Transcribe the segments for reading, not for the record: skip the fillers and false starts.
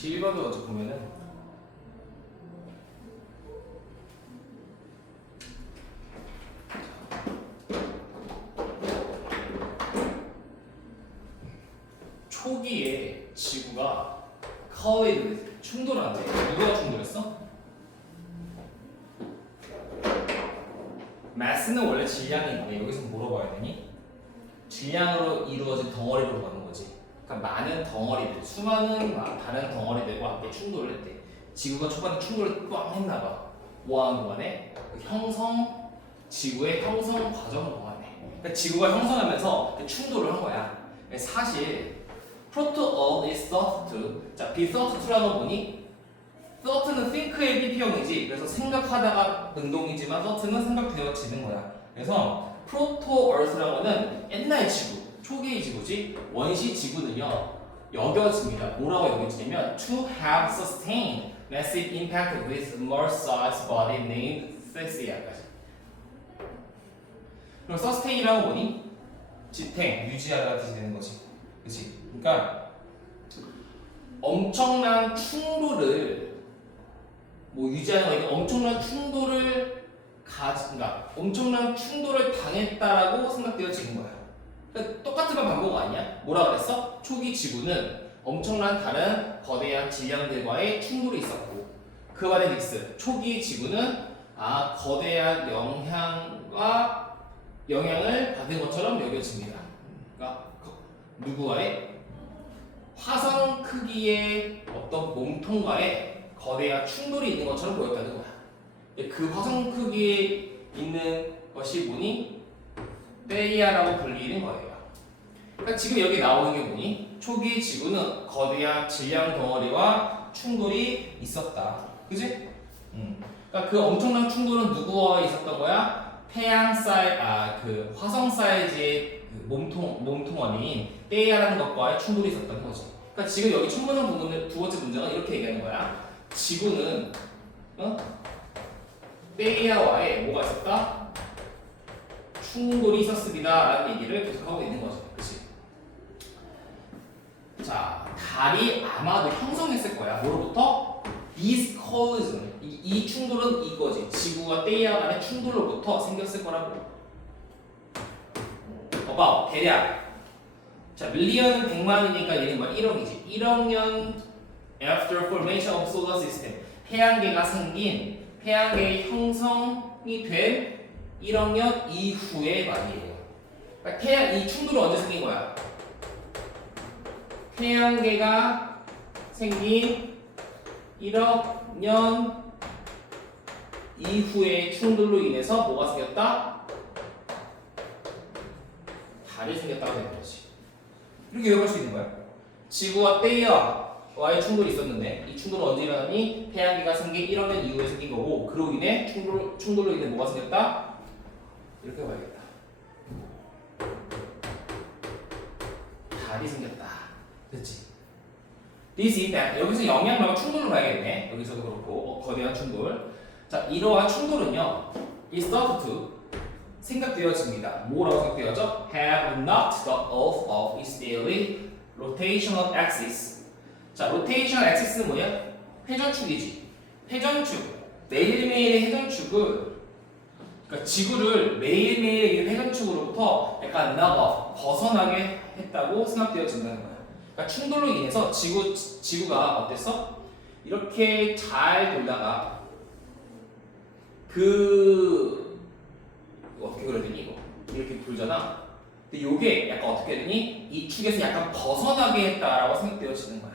21번도 어째 보면은 초기에 지구가 collide 충돌하는데 누가 충돌했어? 마스는 원래 질량인데 여기서 뭐로 봐야 되니? 질량으로 이루어진 덩어리로 가는 거지. 그러니까 많은 덩어리들, 수많은 다른 덩어리들과 함께 충돌을 했대. 지구가 초반에 충돌을 꽝 했나 봐. 뭐 하는 동안에? 지구의 형성 과정 동안에. 그러니까 지구가 형성하면서 충돌을 한 거야. 사실 proto is thought to. 자, be thought to라는 거 보니? thought는 think의 BP형이지. 그래서 생각하다가 능동이지만 thought는 생각되어지는 거야. 그래서 proto earth라는 거는 옛날 지구, 초기의 지구지. 원시 지구는요 여겨집니다. 뭐라고 여겨지냐면 to have sustained massive impact with Mars-sized body named Thesea까지. 그럼 sustain이라고 뭐니? 지탱, 유지하다 뜻이 되는 거지. 그치? 그러니까 엄청난 충돌을 유지하는 거니까 엄청난 충돌을 그러니까 엄청난 충돌을 당했다라고 생각되어지는 거야. 그러니까 똑같은 반복 아니야? 뭐라 그랬어? 초기 지구는 엄청난 다른 거대한 질량들과의 충돌이 있었고 그와 넥스 초기 지구는 거대한 영향을 받은 것처럼 여겨집니다. 그러니까 누구와의? 화성 크기의 어떤 몸통과의 거대한 충돌이 있는 것처럼 보였다는 거야. 그 화성 크기에 있는 것이 뭐니? 데이아라고 불리는 거예요. 그러니까 지금 여기 나오는 게 뭐니? 초기 지구는 거대한 질량 덩어리와 충돌이 있었다. 그지? 그러니까 그 엄청난 충돌은 누구와 있었던 거야? 태양 그 화성 사이즈의 그 몸통 안인 데이아라는 것과의 충돌이 있었던 거지. 그러니까 지금 여기 첫 문장 두 번째 문장은 이렇게 얘기하는 거야. 지구는 데이아와의 뭐가 있었다? 충돌이 있었습니다 라는 얘기를 계속하고 있는 거죠. 그치? 자, 달이 아마도 형성했을 거야. 뭐로부터? This collision. 이 충돌은 이거지. 지구와 데이아 간의 충돌로부터 생겼을 거라고. about 대략. 자, 밀리언은 100만이니까 얘는 뭐야? 1억이지. 1억 년 after formation of solar system. 태양계의 형성이 된 1억 년 이후의 말이에요. 그러니까 이 충돌이 언제 생긴 거야? 태양계가 생긴 1억 년 이후의 충돌로 인해서 뭐가 생겼다? 달이 생겼다고 되는 거지. 이렇게 요약할 수 있는 거야. 지구와 데이아와의 충돌이 있었는데 이 충돌은 언제 일어나니? 태양계가 생긴 1억 년 이후에 생긴 거고 그로 인해 충돌로 인해 뭐가 생겼다? 이렇게 봐야겠다. 달이 생겼다. 됐지? This impact. 여기서 영향 말고 충돌로 봐야겠네. 여기서도 그렇고 거대한 충돌. 자, 이러한 충돌은요 is thought to 생각되어집니다. 뭐라고 생각되어져? Have knocked the Earth off its daily rotational axis. 자, rotational axis는 뭐냐? 회전축이지. 회전축. 매일매일의 회전축을 그러니까 지구를 매일매일의 회전축으로부터 약간 knock 벗어나게 했다고 생각되어진다는 거야. 그러니까 충돌로 인해서 지구가 어땠어? 이렇게 잘 돌다가 어떻게 그려야 되니 이거? 이렇게 돌잖아. 근데 요게 약간 어떻게 해야 되니? 이 축에서 약간 벗어나게 했다라고 생각되어지는 거야.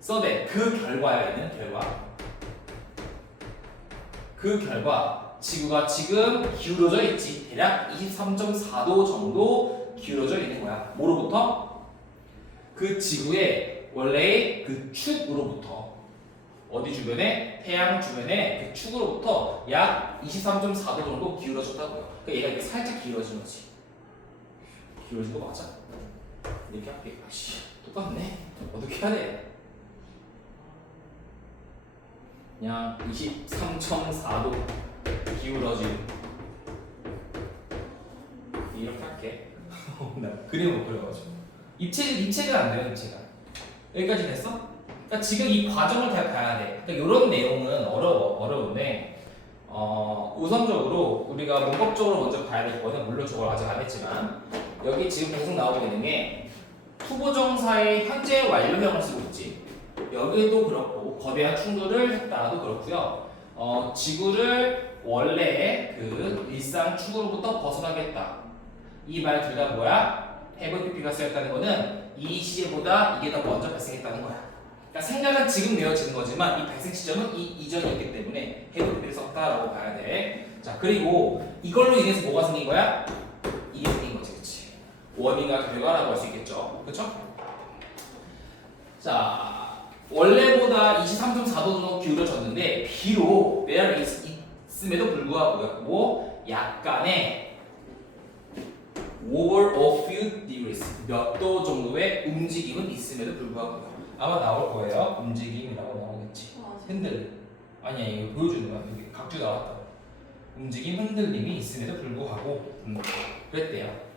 So that 그 결과야 얘는 그 결과 지구가 지금 기울어져 있지. 대략 23.4도 정도 기울어져 있는 거야. 뭐로부터? 그 지구의 원래의 그 축으로부터 어디 주변에? 태양 주변에 그 축으로부터 약 23.4도 정도 기울어졌다고요. 그러니까 얘가 이렇게 살짝 기울어진 거지. 기울어진 거 맞아? 이렇게 할게. 똑같네. 어떻게 해야 돼? 그냥 23.4도 기울어진 이렇게 할게. 나 그림을 못 그려가지고 입체가 안 돼요. 입체가. 여기까지 됐어? 그러니까 지금 이 과정을 잘 봐야 돼. 그러니까 이런 내용은 어려운데 우선적으로 우리가 문법적으로 먼저 봐야 될 거는 물론 저걸 아직 안 했지만 여기 지금 계속 나오고 있는 게 투부정사의 현재 완료형을 쓰고 있지. 여기도 그렇고 거대한 충돌을 했다도 그렇고요. 지구를 원래의 그 일상 추구로부터 벗어나겠다. 이 말 둘 다 뭐야? have pp가 쓰였다는 거는 이 시제보다 이게 더 먼저 발생했다는 거야. 그러니까 생각은 지금 내어지는 거지만 이 발생 시점은 이 이전이었기 때문에 have pp를 썼다라고 봐야 돼. 자, 그리고 이걸로 인해서 뭐가 생긴 거야? 이게 생긴 거지, 그렇지? 원인과 결과라고 할 수 있겠죠, 그렇죠? 자, 원래보다 23.4도 정도 기울어졌는데 비록 there 있음에도 불구하고 뭐 약간의 over a few degrees 몇 도 정도의 움직임은 있음에도 불구하고 아마 나올 거예요. 움직임이라고 나오겠지. 흔들림. 아니야, 이거 보여주는 거야. 여기 각주 나왔다. 움직임, 흔들림이 있음에도 불구하고 그랬대요.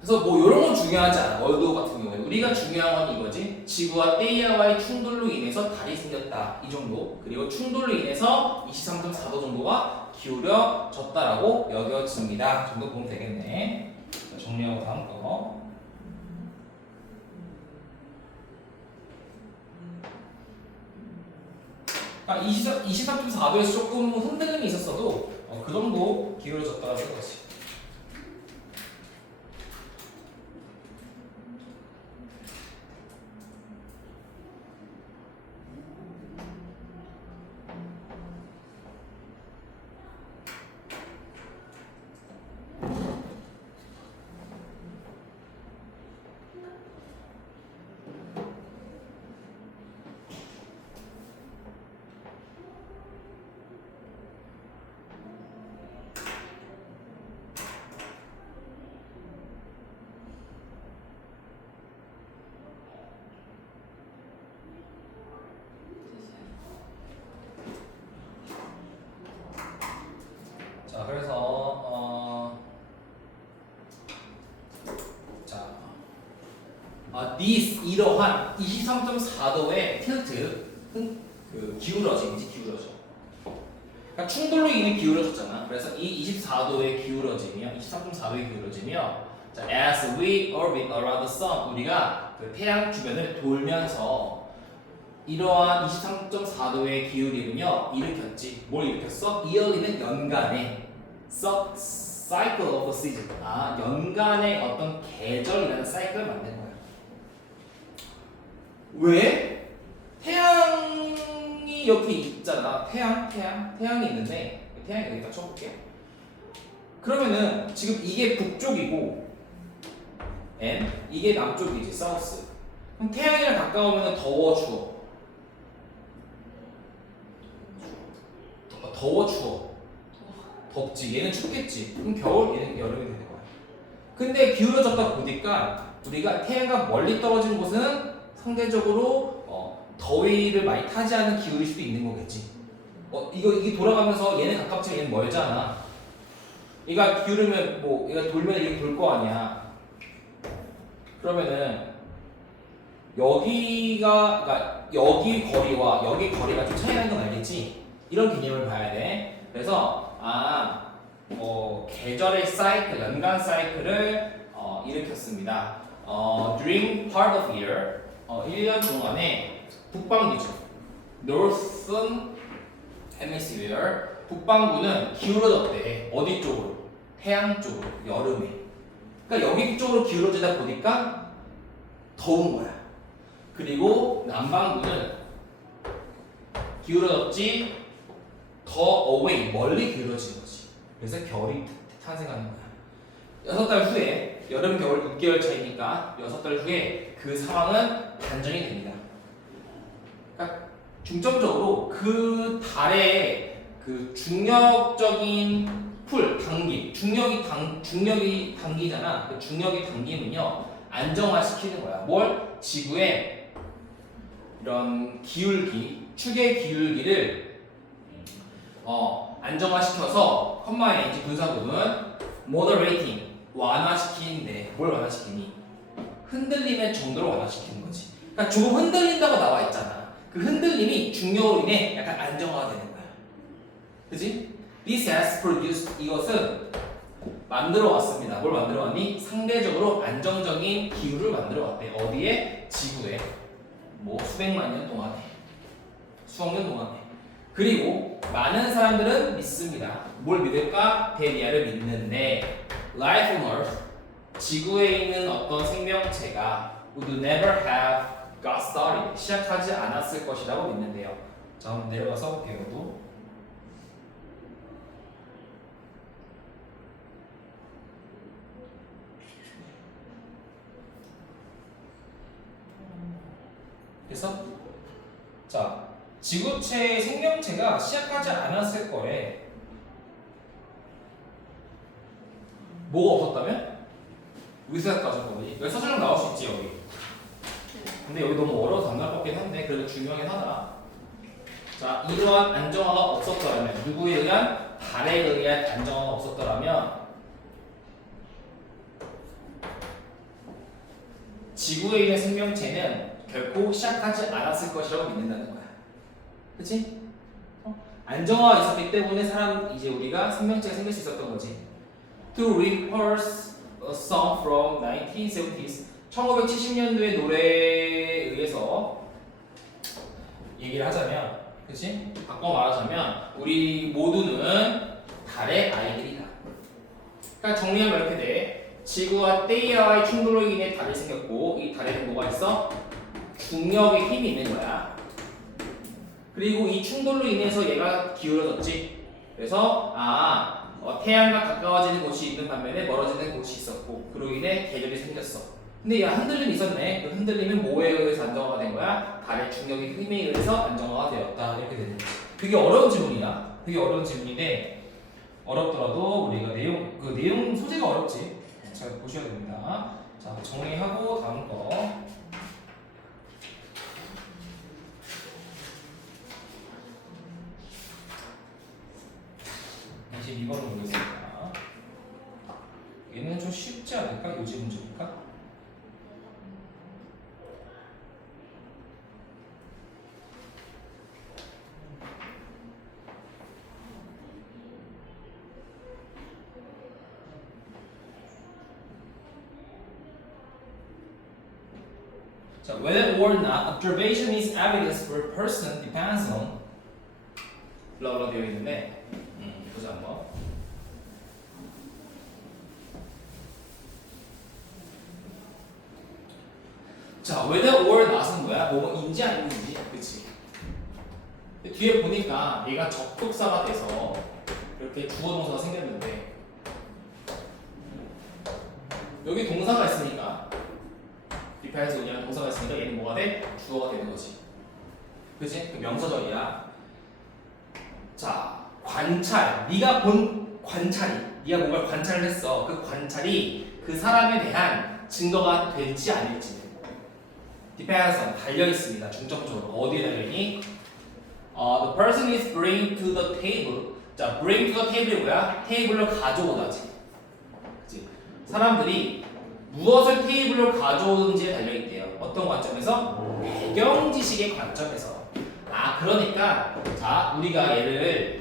그래서 뭐 이런 건 중요하지 않아. 월도 같은 경우에 우리가 중요한 건 이거지. 지구와 테이아와의 충돌로 인해서 달이 생겼다. 이 정도. 그리고 충돌로 인해서 23.4도 정도가 기울어졌다라고 여겨집니다. 정도 보면 되겠네. 자, 정리하고 다음 거. 아, 23.4도에서 조금 흔들림이 있었어도 그 정도 기울어졌다라는 거지. 자, 그래서 this 이러한 23.4도의 틸트 그 기울어짐이지, 기울어져. 그러니까 충돌로 인해 기울어졌잖아. 그래서 이 24도의 기울어짐이요, 23.4도의 기울어짐이요. 자, as we orbit around the sun, 우리가 그 태양 주변을 돌면서 이러한 23.4도의 기울임은요 일으켰지. 뭘 일으켰어? yearly는 연간의 cycle of a season. 연간의 어떤 계절이라는 사이클을 만든 거야. 왜? 태양이 여기 있잖아. 태양이 있는데 태양이 여기다 쳐볼게. 그러면은 지금 이게 북쪽이고 이게 남쪽이지, 사우스. 그럼 태양이랑 가까우면 더워, 추워? 더워, 추워? 덥지. 얘는 춥겠지. 그럼 겨울, 얘는 여름이 되는 거야. 근데 기울어졌다 보니까 우리가 태양과 멀리 떨어진 곳은 상대적으로 더위를 많이 타지 않은 기울일 수도 있는 거겠지. 이게 돌아가면서 얘는 가깝지만 얘는 멀잖아. 얘가 기울으면 얘가 돌면 이렇게 돌 거 아니야. 그러면은 그러니까 여기 거리와 여기 거리가 좀 차이 나는 건 알겠지? 이런 개념을 봐야 돼. 그래서 계절의 사이클, 연간 사이클을 일으켰습니다. During part of year, 1년 동안에 북반구죠. Northern Hemisphere, 북반구는 기울어졌대. 어디 쪽으로? 태양 쪽으로, 여름에. 그러니까 여기 쪽으로 기울어지다 보니까 더운 거야. 그리고 남반구는 기울어졌지, 더 away, 멀리 기울어진 거지. 그래서 겨울이 탄생하는 거야. 6달 후에, 여름, 겨울 6개월 차이니까 6달 후에 그 상황은 반전이 됩니다. 그러니까 중점적으로 그 달의 그 중력적인 당김, 중력이 당기잖아. 그 중력의 당김은요 안정화시키는 거야. 뭘? 지구의 이런 기울기, 축의 기울기를 안정화시켜서 컴마의 이제 분사구문 moderating, 완화시키는데 뭘 완화시키니? 흔들림의 정도를 완화시키는 거지. 그러니까 조금 흔들린다고 나와 있잖아. 그 흔들림이 중력으로 인해 약간 안정화가 되는 거야. 그지? This has produced 이것은 만들어 왔습니다. 뭘 만들어 왔니? 상대적으로 안정적인 기후를 만들어 왔대. 어디에? 지구에. 뭐 수백만 년 동안에. 수억 년 동안에. 그리고 많은 사람들은 믿습니다. 뭘 믿을까? 데리아를 믿는데 Life on Earth 지구에 있는 어떤 생명체가 would never have got started 시작하지 않았을 것이라고 믿는데요. 자, 한번 내려가서 볼게요. 또. 그래서 자, 지구체의 생명체가 시작하지 않았을 거래. 뭐가 없었다면? 의사가 가졌거든요. 여기 서술형 나올 수 있지 여기. 근데 여기 너무 어려워서 안 나올 것 같긴 한데 그래도 중요하긴 하다. 자, 이러한 안정화가 없었더라면 누구에 의한? 달에 의한 안정화가 없었더라면 지구에 있는 생명체는 결코 시작하지 않았을 것이라고 믿는다는 거야. 그치? 안정화가 있었기 때문에 이제 우리가 생명체가 생길 수 있었던 거지. To rehearse a song from 1970s 1970년도의 노래에 의해서 얘기를 하자면, 그치? 바꿔 말하자면 우리 모두는 달의 아이들이다. 그러니까 정리하면 이렇게 돼. 지구와 데이아의 충돌로 인해 달이 생겼고 이 달에는 뭐가 있어? 중력의 힘이 있는 거야. 그리고 이 충돌로 인해서 얘가 기울어졌지. 그래서 태양과 가까워지는 곳이 있는 반면에 멀어지는 곳이 있었고 그로 인해 계절이 생겼어. 근데 야 흔들림이 있었네. 그 흔들림은 뭐에 의해서 안정화가 된 거야? 달의 중력의 힘에 의해서 안정화가 되었다. 이렇게 되는 거야. 되게 어려운 질문이야. 되게 어려운 질문인데 어렵더라도 우리가 내용 소재가 어렵지. 잘 보셔야 됩니다. 자, 정리하고 다음 거. 이제 2번을 보겠습니다. 얘는 좀 쉽지 않을까? 요지 문제니까. 자, whether or not observation is evidence for a person depends on 블라블라 되어 있는데 보자 한번. 자, whether or not은 뭐야? 뭐인지 아닌지, 그치? 뒤에 보니까 얘가 접속사가 돼서 이렇게 주어동사가 생겼는데 여기 동사가 있으니까 depends on이라는 동사가 있으니까 얘는 뭐가 돼? 주어가 되는 거지. 그치? 그 명사절이야. 자, 관찰. 네가 본 관찰이, 네가 뭔가를 관찰을 했어. 그 관찰이 그 사람에 대한 증거가 될지 아닐지. depends on 달려 있습니다. 중점적으로 어디에 달려있니? The person is bring to the table. 자, bring to the table이 뭐야? 테이블로 가져오다지. 그치? 사람들이 무엇을 테이블로 가져오는지에 달려있대요. 어떤 관점에서? 배경 지식의 관점에서. 그러니까 자, 우리가 얘를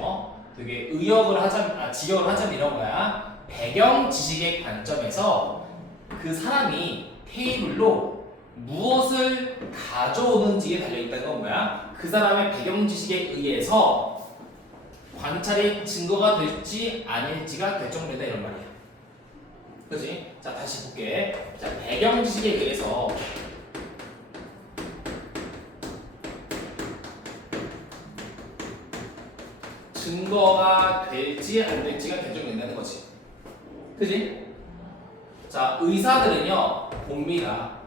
되게 직역을 하자면 이런 거야. 배경 지식의 관점에서 그 사람이 테이블로 무엇을 가져오는지에 달려있다는 건 뭐야? 그 사람의 배경 지식에 의해서 관찰이 증거가 될지 아닐지가 결정된다 이런 말이야. 그치? 자, 다시 볼게. 자, 배경 지식에 의해서 증거가 될지 안 될지가 결정된다는 거지. 그지? 자, 의사들은요 봅니다.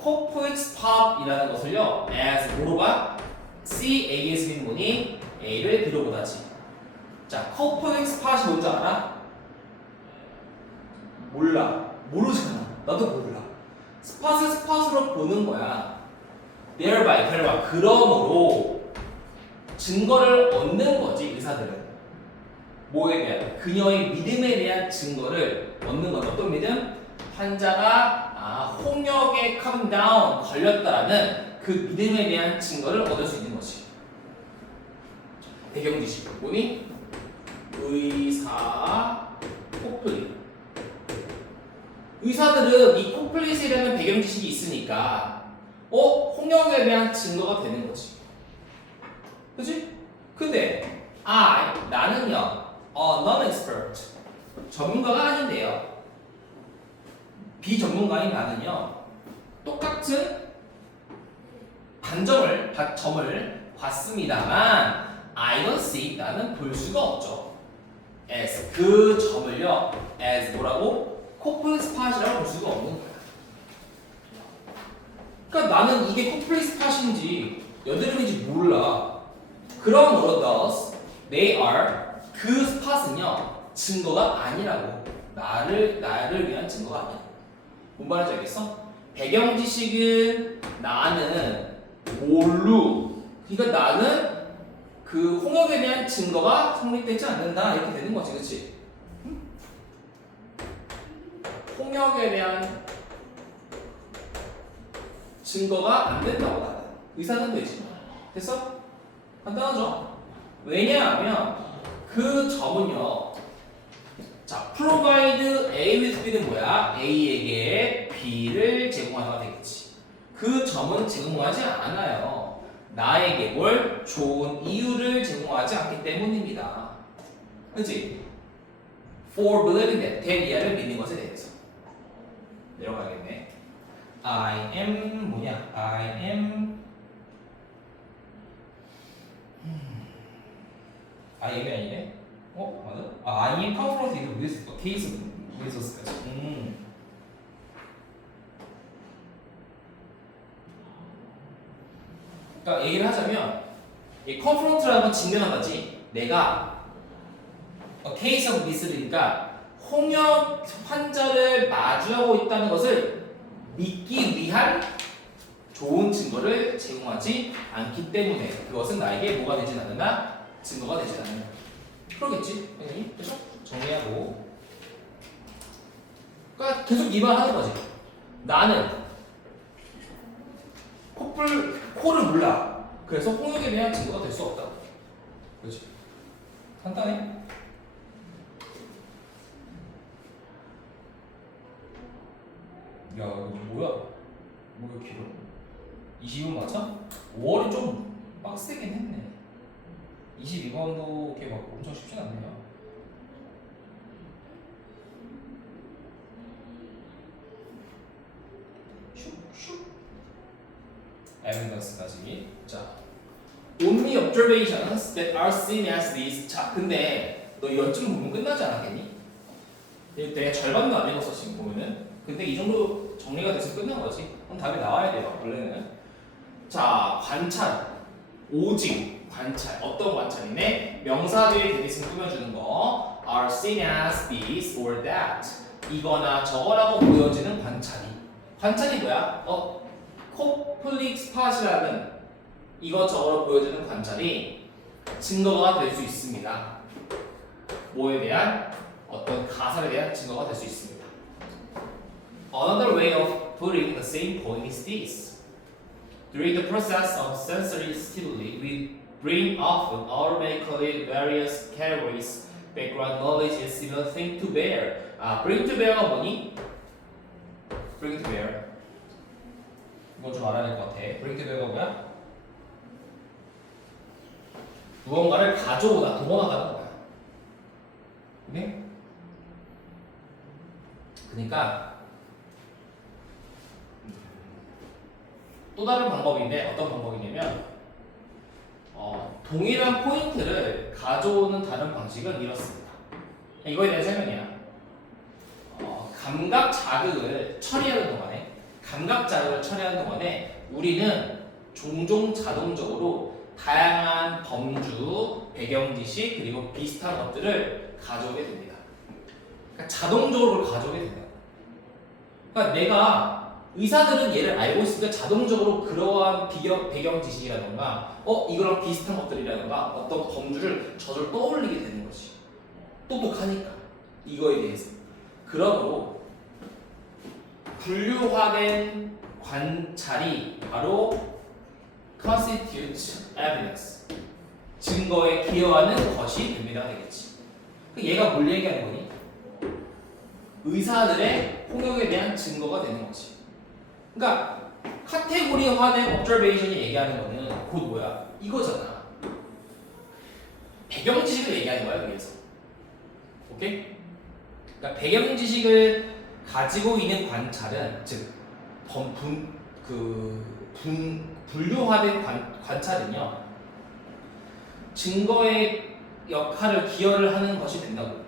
corpus pop이라는 것을요 as 뭐로 봐? CAS 민문이 A를 들어보다지. 자, corpus pop이 뭔지 알아? 몰라. 모르잖아. 나도 몰라. 스팟으로 보는 거야. thereby 결과 그러므로 증거를 얻는 거지. 의사들은 뭐에 대한? 그녀의 믿음에 대한 증거를 얻는 건 어떤 믿음? 환자가 홍역에 홍역에 come down 걸렸다라는 그 믿음에 대한 증거를 얻을 수 있는 것이. 배경 지식 뭐니? 의사 코플릿. 의사들은 이 코플릿이라는 배경 지식이 있으니까 홍역에 대한 증거가 되는 거지. 그치? 근데 나는요 non-expert 전문가가 아닌데요. 비전문가인 나는요 똑같은 점을 봤습니다만 I don't see 나는 볼 수가 없죠. as 그 점을요 as 뭐라고? 코플릿 스팟이라고 볼 수가 없는 거야. 그러니까 나는 이게 코플릿 스팟인지 여드름인지 몰라. 그러므로 thus they are 그 스팟은요 증거가 아니라고. 나를 위한 증거가 아니야. 뭔 말인지 알겠어? 배경 지식은 나는 몰루. 그러니까 나는 그 홍역에 대한 증거가 성립되지 않는다 이렇게 되는 거지, 그렇지? 홍역에 대한 증거가 안 된다고 나는. 의사는 되지. 됐어? 간단하죠? 왜냐하면 그 점은요. 자, provide A with B는 뭐야? A에게 B를 제공하다가 되겠지. 그 점은 제공하지 않아요. 나에게 뭘? 좋은 이유를 제공하지 않기 때문입니다. 그치? For believing that 대리아를 믿는 것에 대해서. 내려가겠네. I am 뭐냐? I am I am이 아니네? 맞아? I am confronted with a case of results까지. 그러니까 얘기를 하자면 이 confront라는 건 직면하다지. 내가 a case of mis으니까 홍역 환자를 마주하고 있다는 것을 믿기 위한 좋은 증거를 제공하지 않기 때문에 그것은 나에게 뭐가 되지 않는다? 증거가 되지 않는다. 그러겠지, 당연히. 그렇죠? 정리하고. 그러니까 계속 이 말 하는 거지. 나는 코를 몰라. 그래서 홍역에 대한 증거가 될 수 없다. 그렇지? 간단해. 야, 이거 뭐야? 뭐야 길어? 20번 맞아? 5월이 좀 빡세긴 했네. 22번도 이렇게 막 엄청 쉽진 않네요. 슉슉. evidence까지. 자, only observations that are seen as these. 자, 근데 너 이것쯤 보면 끝나지 않았겠니? 내가 절반도 안 읽었어 지금 보면은. 근데 이 정도 정리가 돼서 끝난 거지. 그럼 답이 나와야 돼요 원래는. 자, 관찰. 오직 관찰. 어떤 관찰이네? 명사 뒤에 대리승 꾸며주는 거. are seen as this or that. 이거나 저거라고 보여지는 관찰이. 관찰이 뭐야? 코플릭 스팟이라는 이것저것 보여주는 관찰이 증거가 될 수 있습니다. 뭐에 대한? 어떤 가설에 대한 증거가 될 수 있습니다. Another way of putting the same point is this. During the process of sensory stimuli, we bring often automatically various categories. Background knowledge is similar thing to bear. bring to bear가 뭐니? bring to bear. 이거 좀 알아야 될 것 같아. bring to bear가 뭐야? 무언가를 가져오다, 동원하다는 거야. 네? 그러니까 또 다른 방법인데 어떤 방법이냐면 동일한 포인트를 가져오는 다른 방식은 이렇습니다. 이거에 대한 설명이야. 감각 자극을 처리하는 동안에 우리는 종종 자동적으로 다양한 범주, 배경 지식 그리고 비슷한 것들을 가져오게 됩니다. 그러니까 자동적으로 가져오게 된다. 그러니까 내가 의사들은 얘를 알고 있으니까 자동적으로 그러한 배경 지식이라던가 이거랑 비슷한 것들이라던가 어떤 범주를 저절로 떠올리게 되는 거지. 똑똑하니까 이거에 대해서. 그러므로 분류화된 관찰이 바로 constitute evidence. 증거에 기여하는 것이 됩니다. 되겠지. 얘가 뭘 얘기하는 거니? 의사들의 폭력에 대한 증거가 되는 거지. 그러니까 카테고리화된 observation이 얘기하는 거는 곧 뭐야? 이거잖아. 배경 지식을 얘기하는 거야, 여기에서. 오케이? 그러니까 배경 지식을 가지고 있는 관찰은 즉 분류화된 관찰은요. 증거의 역할을 기여를 하는 것이 된다고.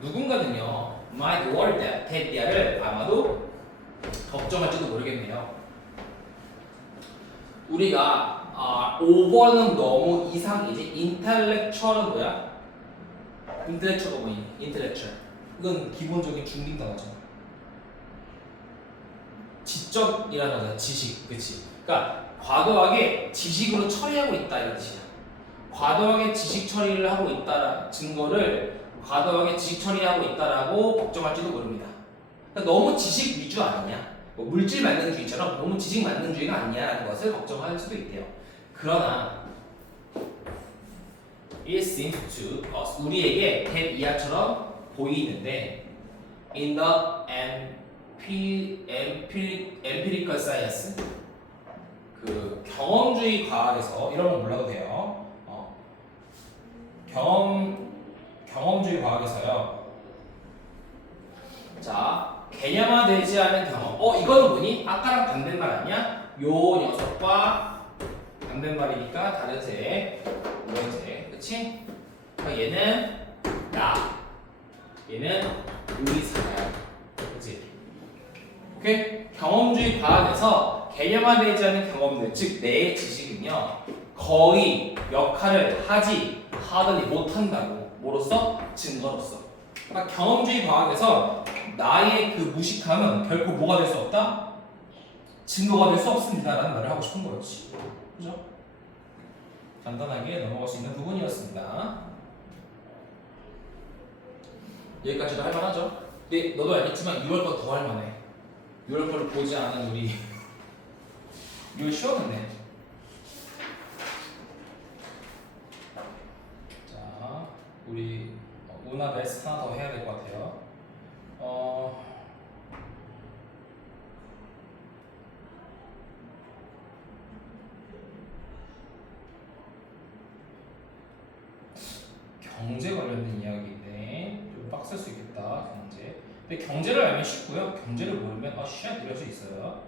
누군가는요, might worry that 테디아를 아마도 걱정할지도 모르겠네요. 우리가 오버는 너무 이상이지. 인텔렉츄얼은 뭐야? 인텔렉츄얼가 뭐니? 인텔렉츄얼. 이건 기본적인 중딩 단어잖아. 지적이라는 거잖아. 지식, 그렇지? 그러니까 과도하게 지식으로 처리하고 있다 이런 뜻이야. 과도하게 지식 처리를 하고 있다 증거를 과도하게 지식 처리하고 있다라고 걱정할지도 모릅니다. 그러니까 너무 지식 위주 아니냐? 뭐 물질 만능주의처럼 너무 지식 만능주의가 아니냐라는 것을 걱정할 수도 있대요. 그러나 it seems to us 우리에게 that 이하처럼 보이는데 in the empirical science 그 경험주의 과학에서 이런 건 몰라도 돼요. 경험주의 과학에서요. 자, 개념화되지 않은 경험. 이거는 뭐니? 아까랑 반대말 아니야? 요 녀석과 반대말이니까 다른 색, 이런 색, 그치? 그러니까 얘는 나, 얘는 의사야, 그치? 오케이? 경험주의 과학에서 개념화되지 않은 경험들, 즉 내 지식은요 거의 역할을 하더니 못한다고. 뭐로써? 증거로서. 그러니까 경험주의 과학에서 나의 그 무식함은 결코 뭐가 될 수 없다? 증거가 될 수 없습니다라는 말을 하고 싶은 거였지. 그죠? 간단하게 넘어갈 수 있는 부분이었습니다. 여기까지도 할만하죠? 근데 너도 알겠지만 6월 거 더 할만해. 6월 거를 보지 않은 우리 6월 쉬웠는데. 자, 우리 우나 베스트 하나 더 해야 될 것 같아요. 경제 관련된 이야기인데 좀 빡셀 수 있겠다. 경제. 근데 경제를 알면 쉽고요. 경제를 모르면 시간 들일 수 있어요.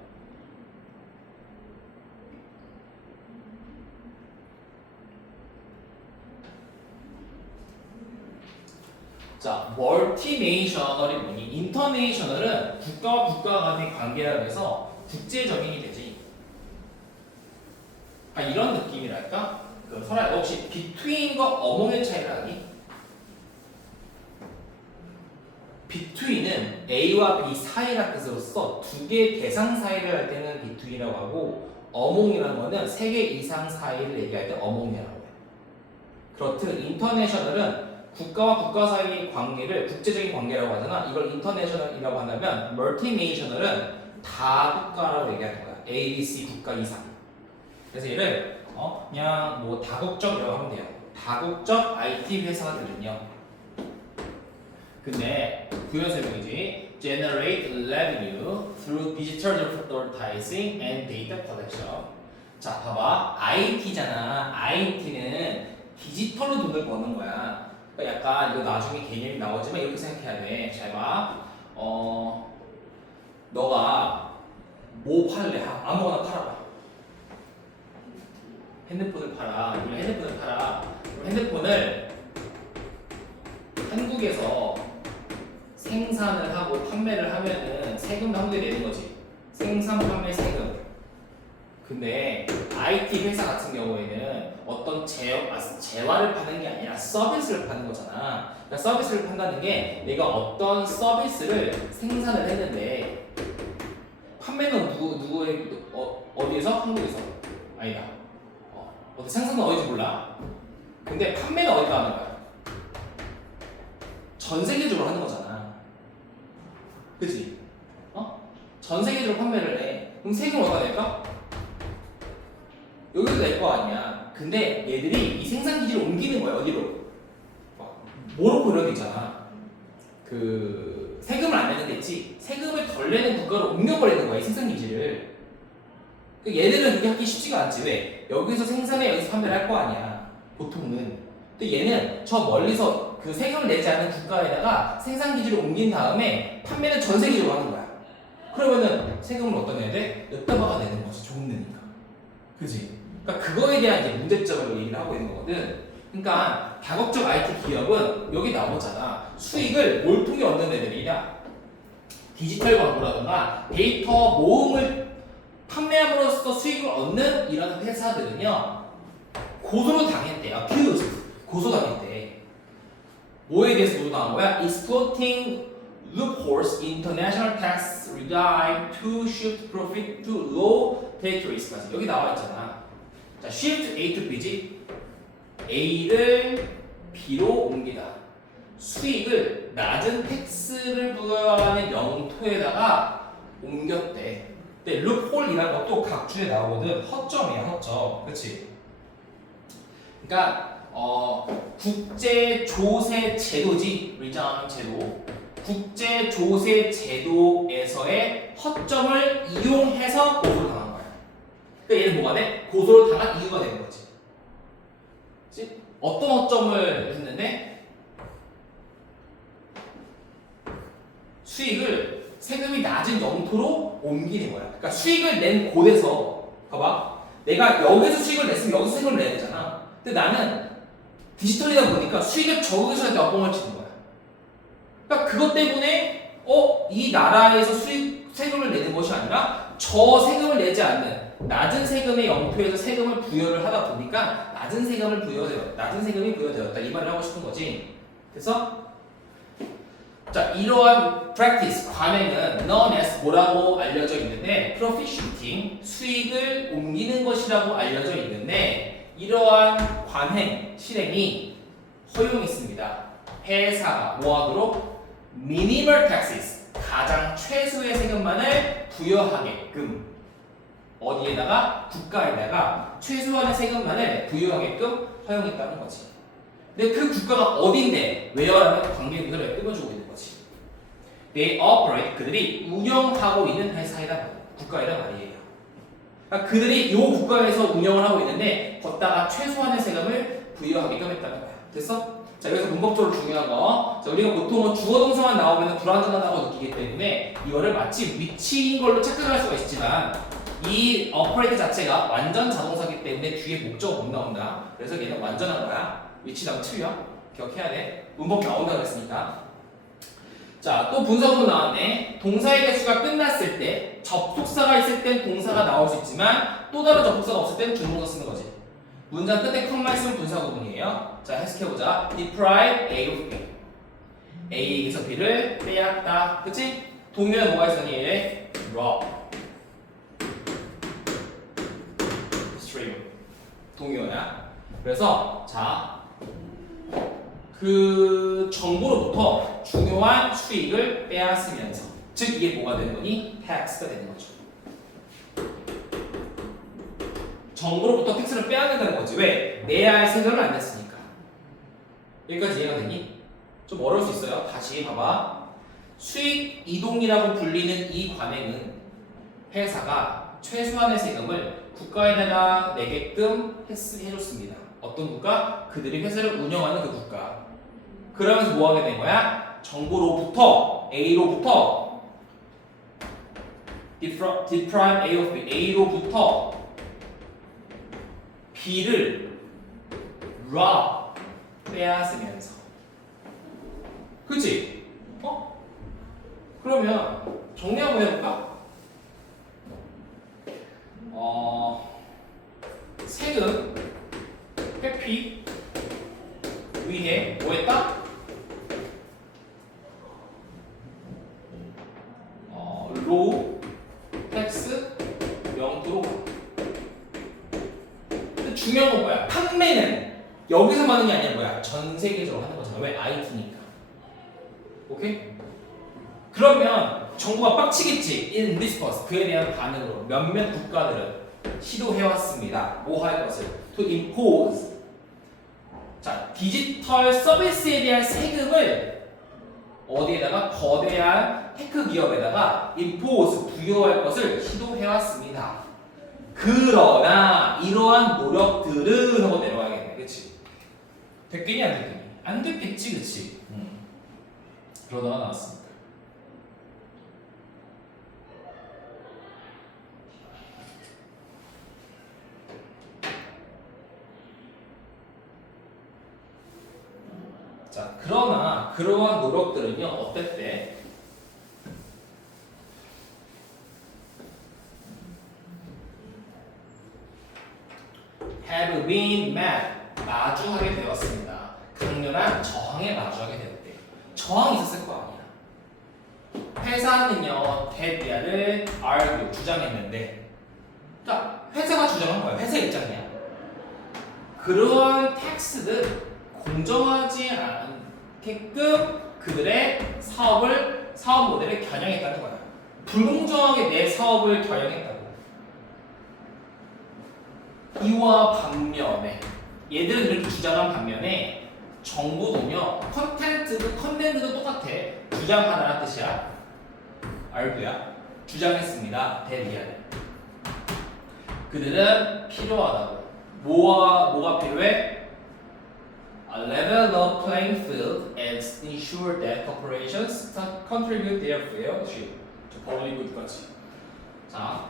자, 멀티네이셔널이 뭐니? 인터네이셔널은 국가와 국가 간의 관계라고 해서 국제적인이 되지. 이런 느낌이랄까? 설아, 너 혹시 between과 among의 차이를 아니? between은 A와 B 사이라는 뜻으로서 두 개의 대상 사이를 할 때는 between이라고 하고 among이라는 거는 세 개 이상 사이를 얘기할 때 among이라고 해요. 그렇듯 인터내셔널은 국가와 국가 사이의 관계를 국제적인 관계라고 하잖아. 이걸 인터내셔널이라고 한다면 멀티네이셔널은 다국가라고 얘기하는 거야. A, B, C 국가 이상. 그래서 얘를 그냥 뭐 다국적이라고 하면 돼요. 다국적 IT 회사들은요. 근데 부연 설명이지. Generate revenue through digital advertising and data collection. 자, 봐봐. IT잖아. IT는 디지털로 돈을 버는 거야. 그러니까 약간 이거 나중에 개념이 나오지만 이렇게 생각해야 돼. 잘 봐. 너가 뭐 팔래? 아무거나 팔아봐. 핸드폰을 팔아. 핸드폰을 한국에서 생산을 하고 판매를 하면은 세금도 한국에 내는 거지. 생산 판매 세금. 근데 IT 회사 같은 경우에는 어떤 재화를 파는 게 아니라 서비스를 파는 거잖아. 그러니까 서비스를 판다는 게 내가 어떤 서비스를 생산을 했는데 판매는 어디에서? 한국에서? 아니다. 어디 생산은 어디인지 몰라. 근데 판매는 어디다 하는 거야? 전 세계적으로 하는 거잖아. 그치? 전 세계적으로 판매를 해. 그럼 세금 얼마 낼까? 여기도 낼 거 아니야. 근데 얘들이 이 생산 기지를 옮기는 거야. 어디로? 모로코 이런 데 있잖아. 그 세금을 안 내는 데 있지. 세금을 덜 내는 국가로 옮겨버리는 거야. 이 생산 기지를. 얘들은 그게 하기 쉽지가 않지. 왜? 여기서 생산해 여기서 판매를 할 거 아니야. 보통은. 근데 얘는 저 멀리서 그 세금을 내지 않는 국가에다가 생산 기지를 옮긴 다음에 판매는 전 세계적으로 하는 거야. 그러면은 세금을 어디다 내야 돼? 여기다 박아 내는 거지. 조금 내니까. 그지? 그러니까 그거에 대한 이제 문제점을 얘기를 하고 있는 거거든. 그러니까 다국적 IT 기업은 여기 나오잖아. 수익을 뭘 통해 얻는 애들이냐? 디지털 광고라든가 데이터 모음을 판매함으로써 수익을 얻는 이런 회사들은요, 고소를 당했대. 고소당했대. 뭐에 대해서 고소당한 거야? Exploiting loopholes in international tax regime to shift profit to low territories까지 여기 나와 있잖아. 자, shift A to B지. A를 B로 옮기다. 수익을 낮은 텍스를 부여하는 영토에다가 옮겼대. 근데 루폴이라는 것도 각주에 나오거든. 허점이야, 허점. 그치? 그러니까 국제 조세 제도지. 리장 제도. 국제 조세 제도에서의 허점을 이용해서 고소를 당한 거야. 그러니까 얘는 뭐가 돼? 고소를 당한 이유가 되는 거지. 그치? 어떤 허점을 했는데 수익을 세금이 낮은 영토로 옮기는 거야. 그러니까 수익을 낸 곳에서 봐봐. 내가 여기서 수익을 냈으면 여기서 세금을 내야 되잖아. 근데 나는 디지털이다 보니까 수익을 저기서 몇 치는 거야. 그러니까 그것 때문에 이 나라에서 수익 세금을 내는 것이 아니라 저 세금을 내지 않는 낮은 세금의 영토에서 세금을 부여를 하다 보니까 낮은 세금이 부여되었다 이 말을 하고 싶은 거지. 그래서 자, 이러한 practice 관행은 known as 뭐라고 알려져 있는데 profit shifting 수익을 옮기는 것이라고 알려져 있는데 이러한 관행 실행이 허용했습니다. 회사가 뭐하도록 minimal taxes 가장 최소의 세금만을 부여하게끔 어디에다가 국가에다가 최소한의 세금만을 부여하게끔 허용했다는 거지. 근데 그 국가가 어딘데? where라는 관계문을 끊어주고 있는 거지. They operate 그들이 운영하고 있는 회사이다 국가이다 말이에요. 그러니까 그들이 이 국가에서 운영을 하고 있는데 걷다가 최소한의 세금을 부여하게끔 했다는 거야. 됐어? 자, 여기서 문법적으로 중요한 거. 자, 우리가 보통은 주어 동사만 나오면 불안전하다고 느끼기 때문에 이거를 마치 위치인 걸로 착각할 수가 있지만 이 operate 자체가 완전 자동사기 때문에 뒤에 목적어 못 나온다. 그래서 얘는 완전한 거야. 위치 나면 틀려. 기억해야 돼. 문법 나온다 그랬으니까. 자, 또 분사구문 나왔네. 동사의 개수가 끝났을 때 접속사가 있을 땐 동사가 나올 수 있지만 또 다른 접속사가 없을 땐 준동사 쓰는 거지. 문장 끝에 컴마 있으면 분사구문이에요. 자, 해석해보자. deprive A of B. A에게서 B를 빼앗다. 그치? 동요에 뭐가 있었니? 얘 rob. stream. 동요야. 그래서 자, 그 정보로부터 중요한 수익을 빼앗으면서 즉 이게 뭐가 되는 거니? tax가 되는 거죠. 정보로부터 텍스를 빼앗는다는 거지. 왜? 내야 할 세금을 안 냈으니까. 여기까지 이해가 되니? 좀 어려울 수 있어요. 다시 봐봐. 수익 이동이라고 불리는 이 관행은 회사가 최소한의 세금을 국가에다가 내게끔 해줬습니다. 어떤 국가? 그들이 회사를 운영하는 그 국가. 그러면서 뭐 하게 된 거야? 정보로부터 A로부터 deprive A of B A로부터 B를 rob 빼앗으면서 그치? 그러면 정리 한번 해볼까? 세금 회피 위해 뭐 했다? 로우 텍스 영토로 근데 중요한 건 뭐야? 판매는 여기서 하는 게 아니라 뭐야? 전 세계적으로 하는 거잖아. 왜? IT니까. 오케이? 그러면 정부가 빡치겠지. in response 그에 대한 반응으로 몇몇 국가들은 시도해왔습니다. 뭐 할 것을 to impose. 자, 디지털 서비스에 대한 세금을 어디에다가 거대한 테크 기업에다가 impose 부여할 것을 시도해왔습니다. 그러나 이러한 노력들은 하고 내려가야겠네, 그렇지? 됐겠니 안 됐겠니? 안 됐겠지, 그렇지? 그러다가 나왔습니다. 자, 그러나 그러한 노력들은요 어땠대? have been met 마주하게 되었습니다. 강렬한 저항에 마주하게 되었대. 저항이 있었을 거 아니야. 회사는요 대비아를 argue 주장했는데, 그러니까 회사가 주장한 거야. 회사 입장이야. 그러한 텍스들 공정하지 않게끔 그들의 사업 모델을 겨냥했다는 거야. 불공정하게 내 사업을 겨냥했다고. 이와 반면에 얘들은 이렇게 주장한 반면에 정부도요 컨텐츠도 똑같아. 주장하라는 뜻이야. 알고야. 주장했습니다. 대비하는. 그들은 필요하다고. 뭐가 필요해? A level playing field and ensure that corporations contribute their fair share to public good까지. 자,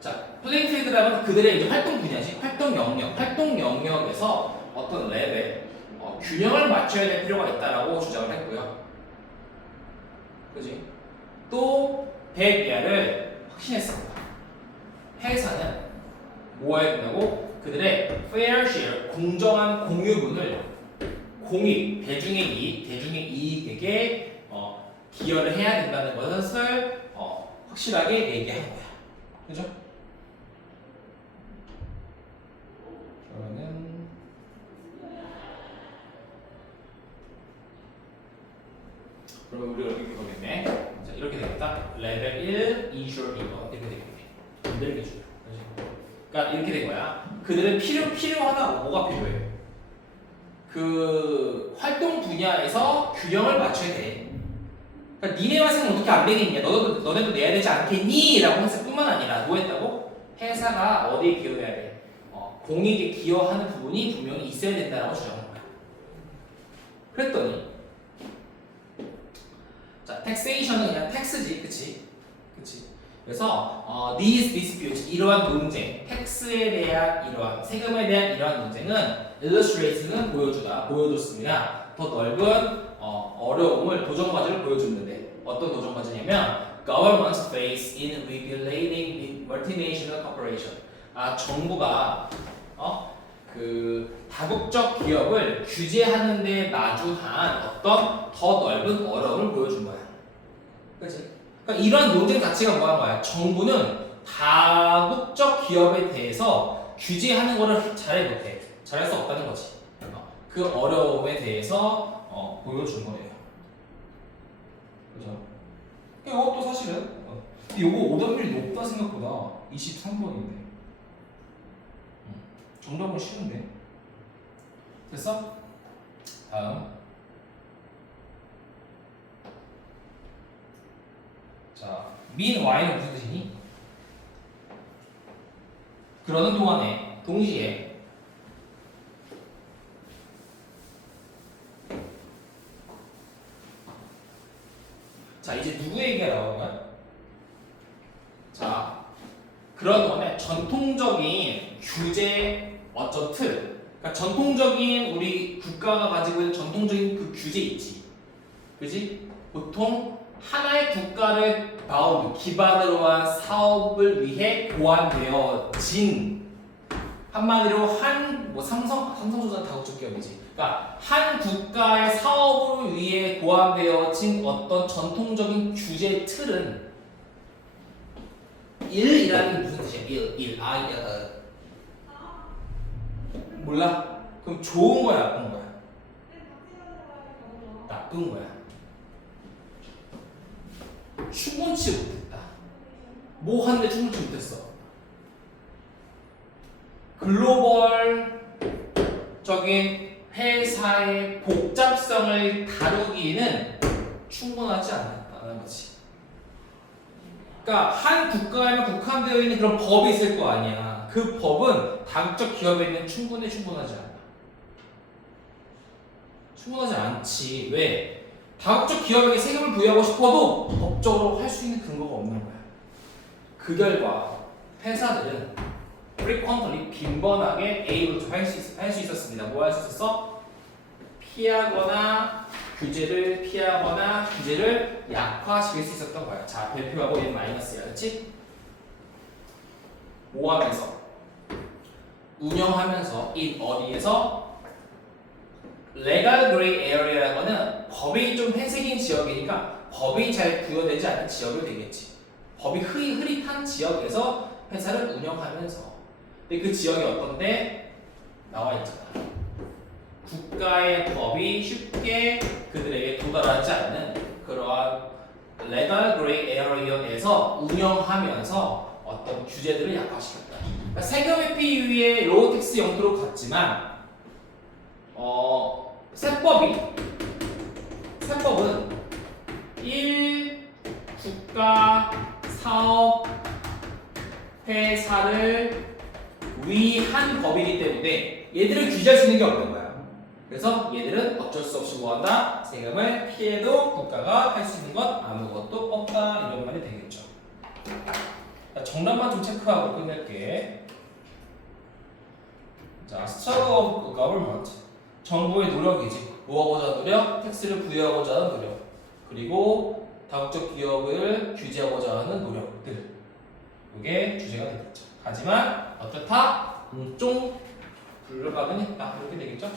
자, 플레잉 필드라면 그들의 이제 활동 분야지, 활동 영역에서 어떤 레벨, 균형을 맞춰야 될 필요가 있다라고 주장을 했고요. 그지? 또 대비아를 확신했습니다. 회사는 뭐 해야 된다고? 그들의 fair share, 공정한 공유분을 대중의 이익에게 기여를 해야 된다는 것을 확실하게 얘기한 거야. 그죠? 그러면 우리가 이렇게 보겠네. 자, 이렇게 되겠다. 레벨 1, insure 이거 이렇게 되겠네. 만들게 줘요. 그러니까 이렇게 된 거야. 그들은 필요하다고. 뭐가 필요해? 그 활동 분야에서 균형을 맞춰야 돼. 그러니까 니네 회사는 어떻게 안 되겠냐? 너네도 내야 되지 않겠니? 라고 했을 뿐만 아니라 뭐 했다고? 회사가 어디에 기여해야 돼? 공익에 기여하는 부분이 분명히 있어야 된다라고 주장한 거야. 그랬더니 자, taxation은 그냥 tax지, 그치? 그래서 these disputes, 이러한 논쟁, 텍스에 대한 이러한 세금에 대한 이러한 논쟁은 illustrate는 보여줬습니다. 더 넓은 어려움을 도전과제를 보여줬는데 어떤 도전과제냐면 government's face in regulating multinational corporation. 정부가 그 다국적 기업을 규제하는 데 마주한 어떤 더 넓은 어려움을 보여준 거야. 그렇지? 그러니까 이런 논쟁 자체가 뭐한 거야? 정부는 다국적 기업에 대해서 규제하는 거를 잘할 수 없다는 거지. 그 어려움에 대해서 보여준 거예요. 그죠? 이것도 사실은 이거 오답률이 높다 생각보다 23번인데. 정답은 쉬운데. 됐어? 다음. 자, meanwhile는 무슨 뜻이니? 그러는 동안에 동시에 자, 이제 누구 얘기가 나오는 거야? 자, 그런 동안에 전통적인 규제 어떤 틀, 그러니까 전통적인 우리 국가가 가지고 있는 전통적인 그 규제 있지, 그지? 보통 하나의 국가를 기반으로 한 사업을 위해 고안되어진, 한마디로 삼성전자 다국적 기업이지. 그러니까 한 국가의 사업을 위해 고안되어진 어떤 전통적인 규제 틀은 일이라는 게 무슨 뜻이야? 몰라? 그럼 좋은 거야, 나쁜 거야? 나쁜 거야. 충분치 못했다. 뭐 하는데 충분치 못했어? 글로벌적인 회사의 복잡성을 다루기는 충분하지 않았다는 거지. 그러니까 한 국가에만 국한되어 있는 그런 법이 있을 거 아니야. 그 법은 다국적 기업에는 충분하지 않아. 충분하지 않지. 왜? 다국적 기업에게 세금을 부여하고 싶어도 법적으로 할 수 있는 근거가 없는 거야. 그 결과 회사들은 frequently 빈번하게 able 할 수 있었습니다. 뭐 할 수 있었어? 피하거나 규제를 약화시킬 수 있었던 거야. 자, 별표하고 얘는 마이너스야. 그렇지? 뭐 하면서? 운영하면서 이 어디에서? legal gray area라는 거는 법이 좀 회색인 지역이니까 법이 잘 부여되지 않은 지역이 되겠지. 법이 흐릿한 지역에서 회사를 운영하면서. 근데 그 지역이 어떤데? 나와 있잖아. 국가의 법이 쉽게 그들에게 도달하지 않는 그러한 legal gray area에서 운영하면서 어떤 규제들을 약화시켰다. 그러니까 세금 회피 이후에 로우 텍스 영토로 갔지만 세법은 1. 국가 사업 회사를 위한 법이기 때문에 얘들을 규제할 수 있는 게 없는 거야. 그래서 얘들은 어쩔 수 없이 뭐한다? 세금을 피해도 국가가 할 수 있는 것 아무것도 없다. 이런 말이 되겠죠. 정답만 좀 체크하고 끝낼게. 자, struggle of government. 정부의 노력이지. 뭐 하고자 하는 노력? 텍스를 부여하고자 하는 노력. 그리고 다국적 기업을 규제하고자 하는 노력들. 이게 주제가 되겠죠. 하지만 어떻다? 좀 불가능했다. 이렇게 되겠죠.